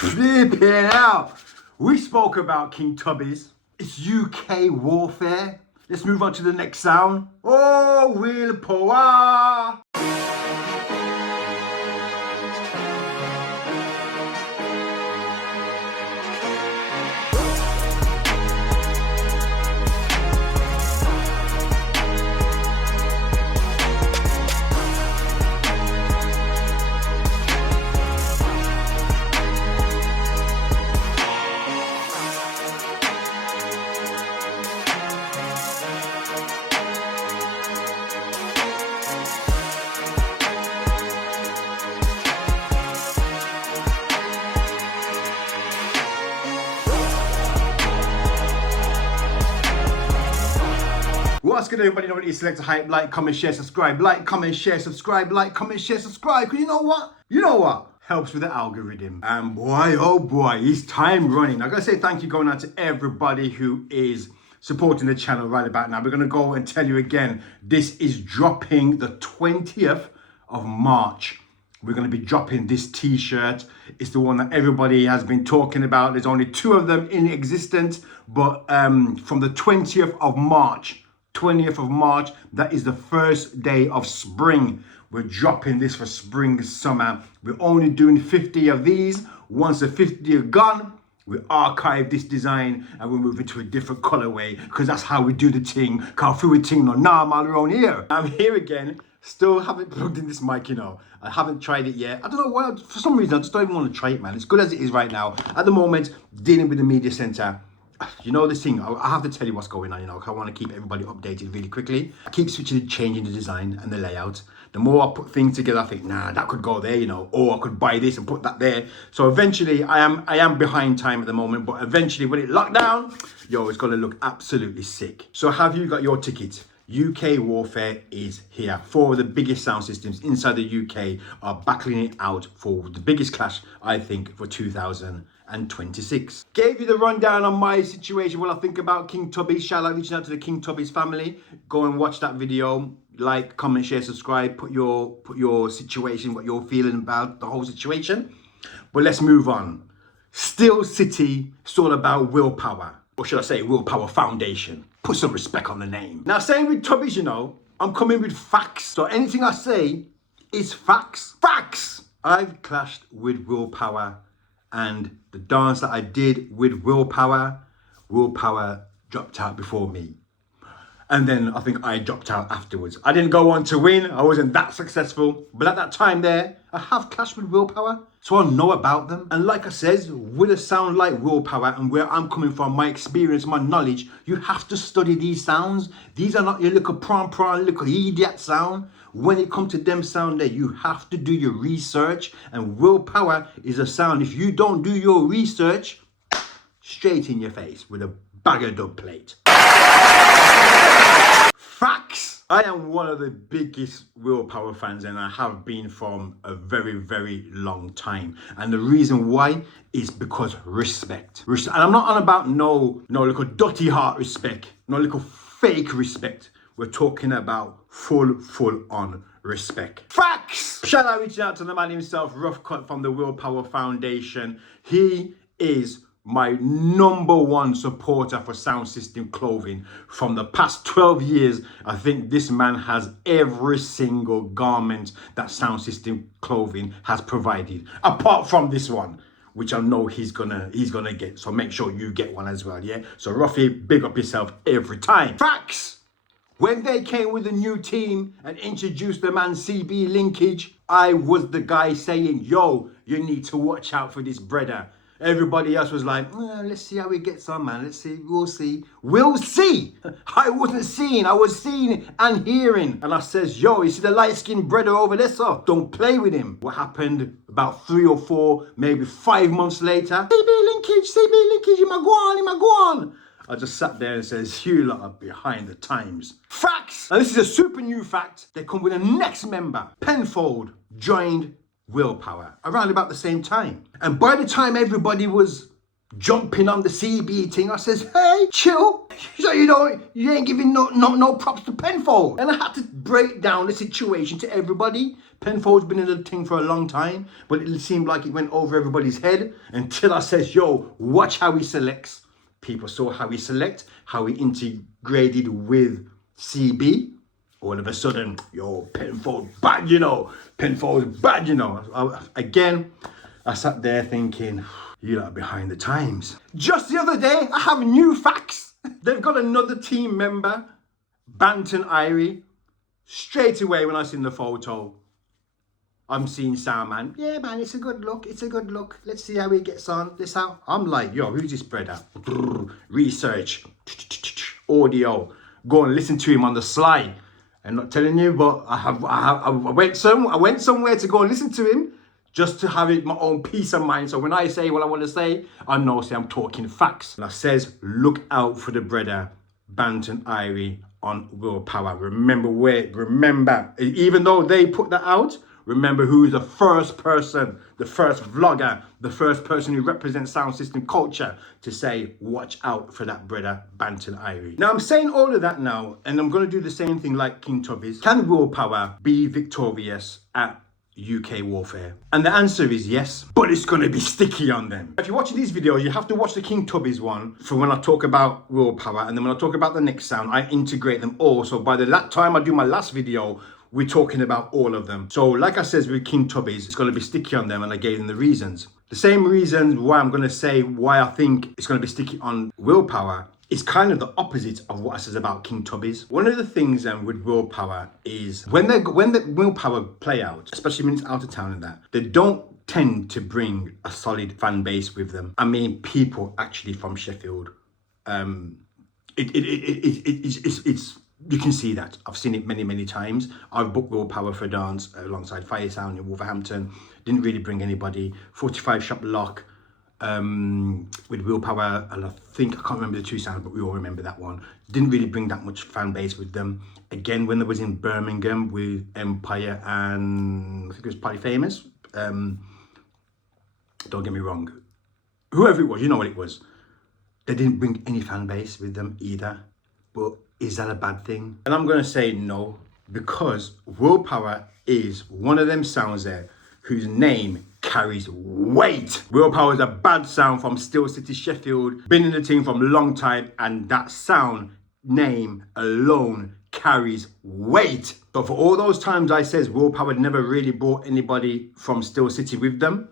Flipping out. We spoke about King Tubby's. It's UK warfare. Let's move on to the next sound. Oh, Willpower. What's good, everybody? Know what it is. Select a hype, like, comment, share, subscribe, like, comment, share, subscribe, like, comment, share, subscribe. Because you know what? You know what? Helps with the algorithm. And boy, oh boy, is time running. I gotta say thank you going out to everybody who is supporting the channel right about now. We're gonna go and tell you again, this is dropping the 20th of March. We're going to be dropping this t-shirt. It's the one that everybody has been talking about. There's only 2 of them in existence, but from the 20th of March, that is the first day of spring. We're dropping this for spring, summer. We're only doing 50 of these. Once the 50 are gone, we archive this design and we move into a different colorway, because that's how we do the thing. Can't feel a thing no normal around here. I'm here again. Still haven't plugged in this mic, you know. I haven't tried it yet. I don't know why. For some reason, I just don't even want to try it, man. It's good as it is right now. At the moment, dealing with the media center. You know this thing, I have to tell you what's going on, you know. I want to keep everybody updated really quickly. I keep switching, changing the design and the layout. The more I put things together, I think, nah, that could go there, you know. Or I could buy this and put that there. So eventually, I am behind time at the moment. But eventually, when it locked down, yo, it's going to look absolutely sick. So have you got your ticket? UK Warfare is here. 4 of the biggest sound systems inside the UK are battling it out for the biggest clash, I think, for 2026. Gave you the rundown on my situation, what I think about King Tubby. Shout out, reaching out to the King Tubby's family. Go and watch that video. Like, comment, share, subscribe. Put your situation, what you're feeling about the whole situation. But let's move on. Still City, it's all about Willpower. Or should I say Willpower Foundation. Put some respect on the name. Now, saying with Tubby's, you know, I'm coming with facts. So anything I say is facts. Facts! I've clashed with Willpower, and the dance that I did with Willpower dropped out before me. And then I think I dropped out afterwards. I didn't go on to win. I wasn't that successful. But at that time there, I have clashed with Willpower. So I know about them. And like I says, with a sound like Willpower and where I'm coming from, my experience, my knowledge, you have to study these sounds. These are not your little prawn, little idiot sound. When it comes to them sound there, you have to do your research. And Willpower is a sound, if you don't do your research, straight in your face with a bag of dub plate. Facts! I am one of the biggest Willpower fans, and I have been from a very, very long time. And the reason why is because respect. And I'm not on about no little dirty heart respect, no little fake respect. We're talking about full on respect. Facts! Shout out, reaching out to the man himself, Rough Cut from the Willpower Foundation. He is my #1 supporter for sound system clothing. From the past 12 years, I think this man has every single garment that sound system clothing has provided, apart from this one, which I know he's gonna get. So make sure you get one as well, yeah? So Ruffy, big up yourself every time. Facts! When they came with a new team and introduced the man CB Linkage, I was the guy saying, yo, you need to watch out for this brother. Everybody else was like, let's see how he gets on, man. Let's see, we'll see. We'll see. I wasn't seeing, I was seeing and hearing. And I says, yo, you see the light-skinned brother over there, sir? Don't play with him. What happened about 3 or 4, maybe 5 months later? CB Linkage, you ma go on. I just sat there and says, you lot are behind the times. Facts! And this is a super new fact. They come with a next member. Penfold joined Willpower around about the same time. And by the time everybody was jumping on the CB thing. I says, hey, chill. So you ain't giving no props to Penfold. And I had to break down the situation to everybody. Penfold's been in the thing for a long time, but it seemed like it went over everybody's head until I says, yo, watch how he selects. People saw how he select, how he integrated with CB. All of a sudden, yo, Penfold bad, Penfold's bad, Again, I sat there thinking, you lot are behind the times. Just the other day, I have new facts. They've got another team member, Banton Irie. Straight away when I seen the photo, I'm seeing Soundman. Yeah, man, it's a good look. It's a good look. Let's see how he gets on. I'm like, yo, who's this brother? Research, audio. Go and listen to him on the sly. I'm not telling you, but I went somewhere to go and listen to him just to have it my own peace of mind. So when I say what I want to say, I know I'm talking facts. And I says, look out for the brother Banton Irie on Willpower. Remember, even though they put that out, remember who's the first person, the first vlogger, the first person who represents sound system culture to say, watch out for that brother Banton Irie. Now I'm saying all of that now, and I'm going to do the same thing like King Tubby's. Can Willpower be victorious at UK warfare? And the answer is yes, but it's going to be sticky on them. If you're watching these videos, you have to watch the King Tubby's one for when I talk about Willpower, and then when I talk about the next sound, I integrate them all. So by the time I do my last video, we're talking about all of them. So like I said with King Tubby's, it's going to be sticky on them, and I gave them the reasons. The same reasons why I'm going to say why I think it's going to be sticky on Willpower is kind of the opposite of what I said about King Tubby's. One of the things with Willpower is when the Willpower play out, especially when it's out of town and that, they don't tend to bring a solid fan base with them. I mean, people actually from Sheffield. It's you can see that. I've seen it many times. I've booked Willpower for a dance alongside Fire Sound in Wolverhampton. Didn't really bring anybody. 45 Shop Lock with Willpower, and I can't remember the two sounds, but we all remember that one. Didn't really bring that much fan base with them. Again, when I was in Birmingham with Empire and I think it was Party Famous. Don't get me wrong. Whoever it was, you know what it was. They didn't bring any fan base with them either. But is that a bad thing? And I'm going to say no, because Willpower is one of them sounds there whose name carries weight. Willpower is a bad sound from Still City, Sheffield. Been in the team from a long time, and that sound name alone carries weight. But for all those times I says Willpower never really brought anybody from Still City with them,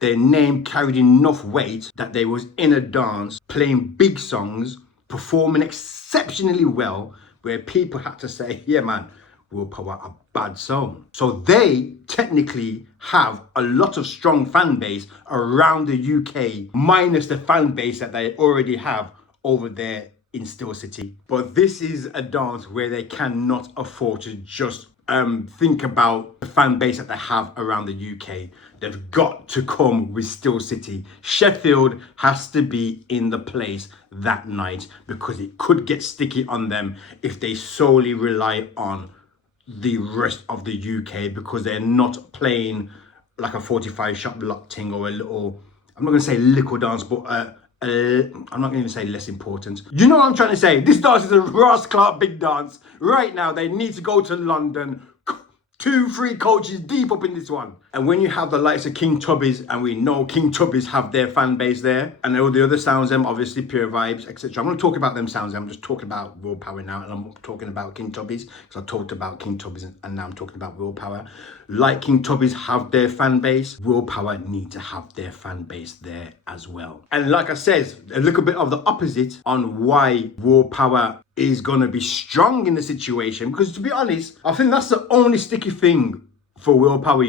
their name carried enough weight that they was in a dance playing big songs, performing exceptionally well, where people had to say, yeah man, Willpower a bad song. So they technically have a lot of strong fan base around the UK, minus the fan base that they already have over there in Still City. But this is a dance where they cannot afford to just think about the fan base that they have around the UK. They've got to come with Still City. Sheffield has to be in the place that night, because it could get sticky on them if they solely rely on the rest of the UK, because they're not playing like a 45 Shop Lock thing or a little, I'm not going to say little dance, but I'm not going to even say less important. You know what I'm trying to say? This dance is a Ross Clark big dance. Right now, they need to go to London. 2-3 coaches deep up in this one. And when you have the likes of King Tubby's, and we know King Tubby's have their fan base there, and all the other sounds, them obviously Pure Vibes, etc. I'm going to talk about them sounds. I'm just talking about Willpower now, and I'm talking about King Tubby's because I talked about King Tubby's, and now I'm talking about Willpower. Like King Tubby's have their fan base, Willpower need to have their fan base there as well. And like I said, a little bit of the opposite on why Willpower is going to be strong in the situation, because to be honest, I think that's the only sticky thing for Willpower,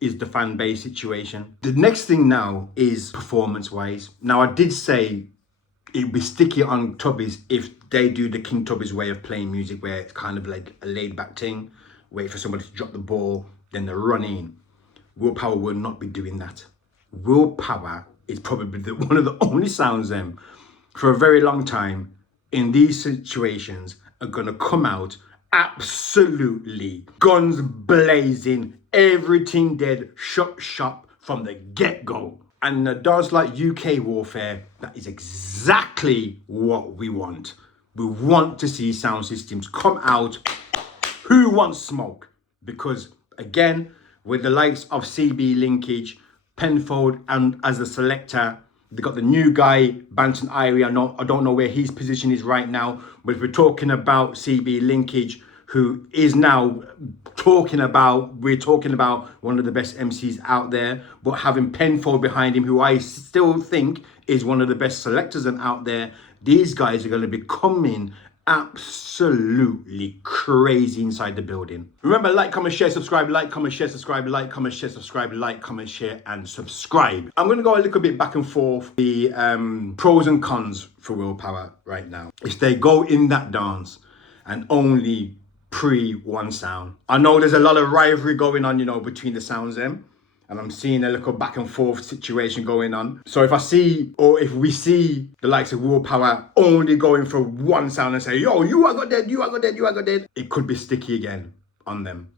is the fan base situation. The next thing now is performance wise. Now I did say it'd be sticky on Tubby's if they do the King Tubby's way of playing music, where it's kind of like a laid back thing, wait for somebody to drop the ball, then they run in. Willpower will not be doing that. Willpower is probably one of the only sounds them for a very long time in these situations are going to come out absolutely guns blazing, everything dead, shop from the get-go. And a dance like UK Warfare, that is exactly what we want. We want to see sound systems come out. Who wants smoke? Because again, with the likes of CB Linkage, Penfold, and as the selector, they got the new guy, Banton Irie. I don't know where his position is right now, but if we're talking about CB Linkage, who is now we're talking about one of the best MCs out there, but having Penfold behind him, who I still think is one of the best selectors out there, these guys are going to be coming absolutely crazy inside the building. Remember, like, comment, share, subscribe, like, comment, share, subscribe, like, comment, share, subscribe, like, comment, share, and subscribe. I'm going to go a little bit back and forth the pros and cons for Willpower right now. If they go in that dance and only one sound. I know there's a lot of rivalry going on, between the sounds them. And I'm seeing a little back and forth situation going on. So if we see the likes of Willpower only going for one sound and say, yo, you are got dead, you are got dead, you are got dead, it could be sticky again on them.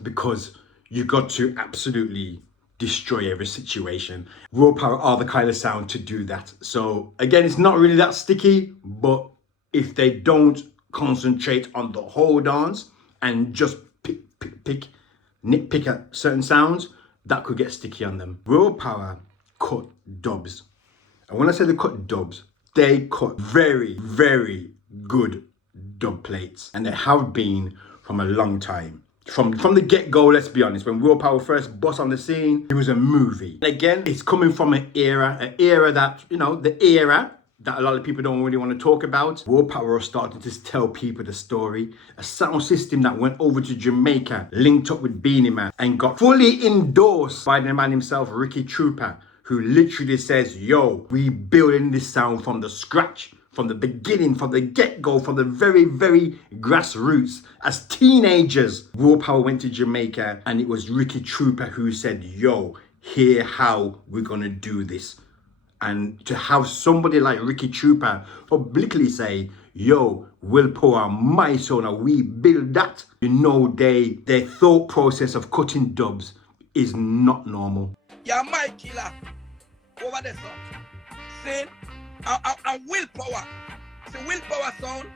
Because you got to absolutely destroy every situation. Willpower are the kind of sound to do that. So again, it's not really that sticky, but if they don't concentrate on the whole dance and just nitpick at certain sounds, that could get sticky on them. Willpower cut dubs. And when I say they cut dubs, they cut very, very good dub plates. And they have been from a long time. From the get-go, let's be honest, when Willpower first bust on the scene, it was a movie. And again, it's coming from an era that, the era that a lot of people don't really want to talk about. Willpower are starting to tell people the story. A sound system that went over to Jamaica, linked up with Beanie Man, and got fully endorsed by the man himself, Ricky Trooper, who literally says, yo, we building this sound from the scratch, from the beginning, from the get-go, from the very, very grassroots. As teenagers, Willpower went to Jamaica, and it was Ricky Trooper who said, yo, here how we're gonna do this. And to have somebody like Ricky Trooper publicly say, yo, Willpower, my son, and we build that, their thought process of cutting dubs is not normal. Yeah, my killer. Over there, son. See, and Willpower. See, Willpower sound.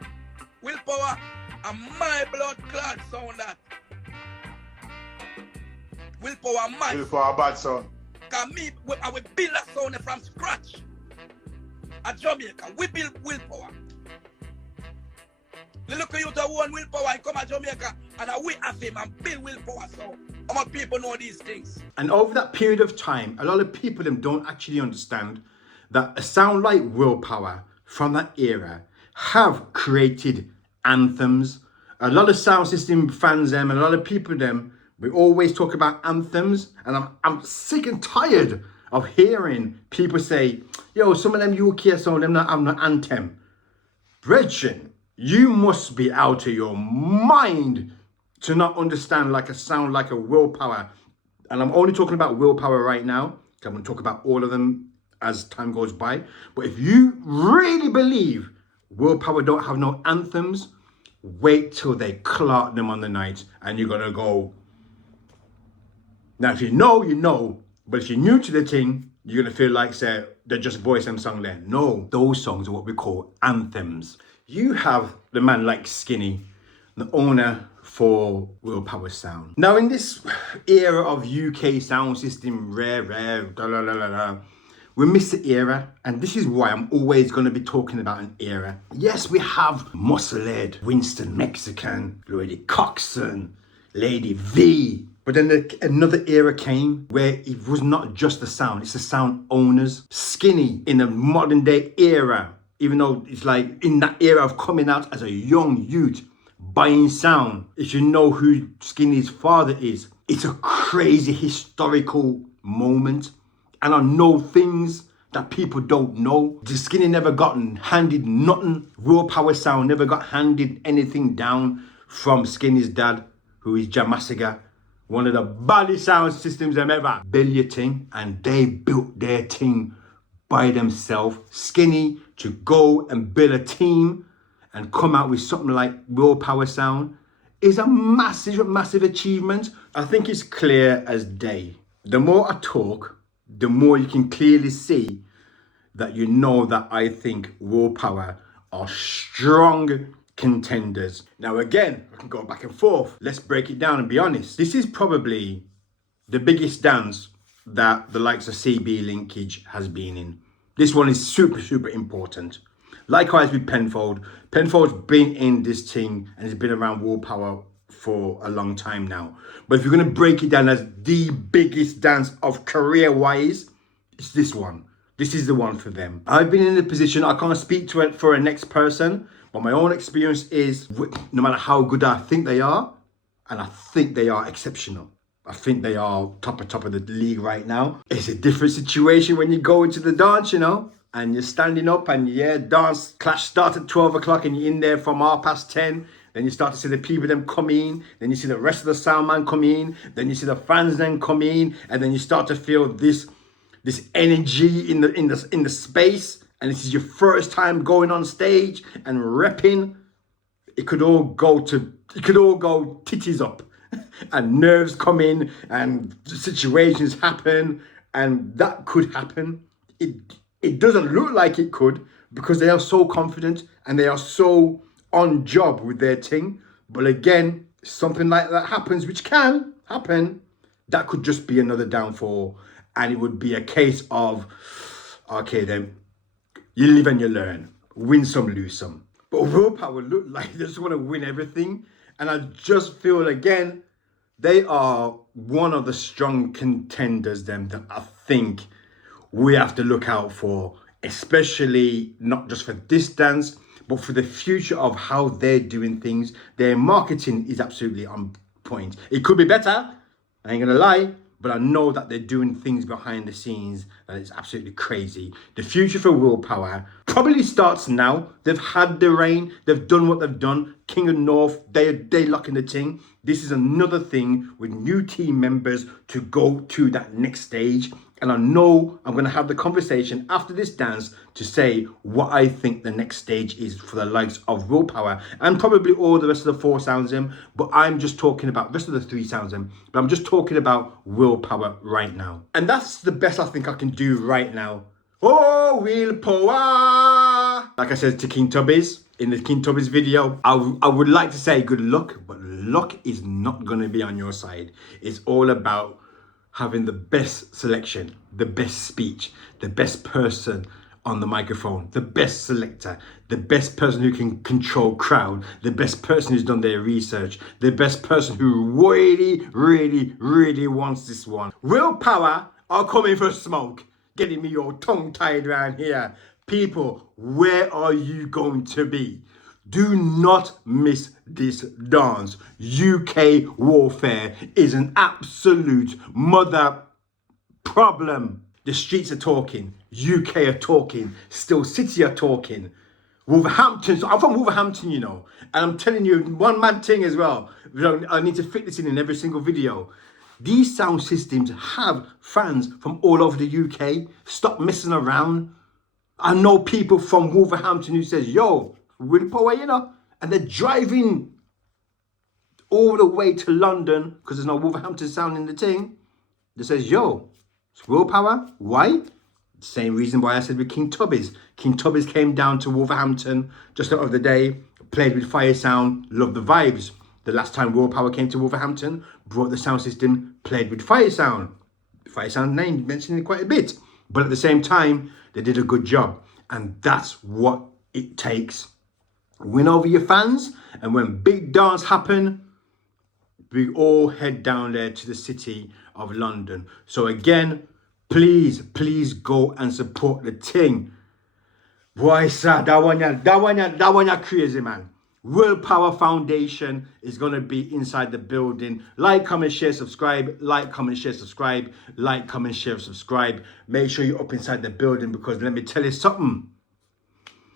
Willpower, and my blood clot sound that. Willpower, my. Willpower, bad son. Cause I will build a sound from scratch. At Jamaica, we build Willpower. Look at you to one Willpower and come at Jamaica and we have him and build Willpower. So how much people know these things? And over that period of time, a lot of people don't actually understand that a sound like Willpower from that era have created anthems. A lot of sound system fans and a lot of people we always talk about anthems, and I'm sick and tired of hearing people say, yo, some of them UK songs, them not have no anthem. Brethren, you must be out of your mind to not understand like a sound like a Willpower. And I'm only talking about Willpower right now. I'm going to talk about all of them as time goes by. But if you really believe Willpower don't have no anthems, wait till they clock them on the night and you're going to go. Now, if you know, but if you're new to the thing, you're going to feel like, say, they're just voice them song there. No, those songs are what we call anthems. You have the man like Skinny, the owner for Willpower Sound. Now, in this era of UK sound system, we miss the era, and this is why I'm always going to be talking about an era. Yes, we have Musclehead, Winston Mexican, Lady Coxon, Lady V. But then another era came where it was not just the sound, it's the sound owners. Skinny in the modern day era, even though it's like in that era of coming out as a young youth, buying sound. If you know who Skinny's father is, it's a crazy historical moment. And I know things that people don't know. The Skinny never gotten handed nothing. Willpower Sound never got handed anything down from Skinny's dad, who is Jamasiga. One of the baddest sound systems them ever. Build your thing, and they built their thing by themselves. Skinny to go and build a team and come out with something like Willpower Sound is a massive, massive achievement. I think it's clear as day. The more I talk, the more you can clearly see that you know that I think Willpower are strong contenders. Now again, I can go back and forth. Let's break it down and be honest. This is probably the biggest dance that the likes of CB Linkage has been in. This one is super, super important. Likewise with Penfold. Penfold's been in this thing and has been around Willpower for a long time now. But if you're going to break it down as the biggest dance of career-wise, it's this one. This is the one for them. I've been in a position, I can't speak to it for a next person, but my own experience is, no matter how good I think they are, and I think they are exceptional. I think they are top of the league right now. It's a different situation when you go into the dance, you know, and you're standing up and dance clash start at 12 o'clock and you're in there from 10:30. Then you start to see the people them come in. Then you see the rest of the sound man come in. Then you see the fans then come in, and then you start to feel this energy in the space. And this is your first time going on stage and repping. It could all go titties up, and nerves come in, and situations happen, and that could happen. It doesn't look like it could because they are so confident and they are so on job with their thing. But again, something like that happens, which can happen. That could just be another downfall, and it would be a case of, okay then, you live and you learn, win some, lose some. But Willpower look like they just want to win everything, and I just feel again they are one of the strong contenders them that I think we have to look out for, especially not just for this dance, but for the future of how they're doing things. Their marketing is absolutely on point. It could be better, I ain't gonna lie, but I know that they're doing things behind the scenes that is absolutely crazy. The future for Willpower probably starts now. They've had the reign, they've done what they've done. King of North, they lock in the thing. This is another thing with new team members to go to that next stage. And I know I'm going to have the conversation after this dance to say what I think the next stage is for the likes of Willpower and probably all the rest of the 4 sounds in. But I'm just talking about the rest of the 3 sounds in. But I'm just talking about Willpower right now. And that's the best I think I can do right now. Oh, Willpower! Like I said to King Tubbies in the King Tubbies video, I would like to say good luck, but luck is not going to be on your side. It's all about having the best selection, the best speech, the best person on the microphone, the best selector, the best person who can control crowd, the best person who's done their research, the best person who really, really, really wants this one. Willpower are coming for smoke, getting me all tongue tied around here. People, where are you going to be? Do not miss this dance. UK warfare is an absolute mother problem. The streets are talking. UK are talking. Still City are talking. Wolverhampton. So I'm from Wolverhampton, you know. And I'm telling you, one mad thing as well. I need to fit this in every single video. These sound systems have fans from all over the UK. Stop messing around. I know people from Wolverhampton who says, yo, Willpower, you know, and they're driving all the way to London because there's no Wolverhampton sound in the thing. That says, yo, it's Willpower. Why? Same reason why I said with King Tubbies. King Tubbies came down to Wolverhampton just the other day, played with Fire Sound, loved the vibes. The last time Willpower came to Wolverhampton, brought the sound system, played with Fire Sound. Fire Sound name mentioned it quite a bit, but at the same time, they did a good job, and that's what it takes. Win over your fans, and when big dance happen, we all head down there to the city of London. So again, please go and support the thing. Boy, sir, that one ya crazy, man. Willpower Foundation is gonna be inside the building. Like, comment, share, subscribe. Like, comment, share, subscribe. Like, comment, share, subscribe. Make sure you're up inside the building because let me tell you something.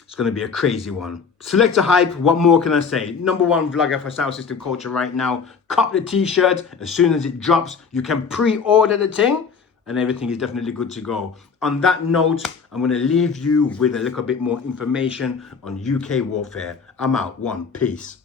It's going to be a crazy one. Selector Hype, what more can I say? #1 vlogger for sound system culture right now. Cop the t-shirt. As soon as it drops, you can pre-order the thing and everything is definitely good to go. On that note, I'm going to leave you with a little bit more information on UK warfare. I'm out. Peace.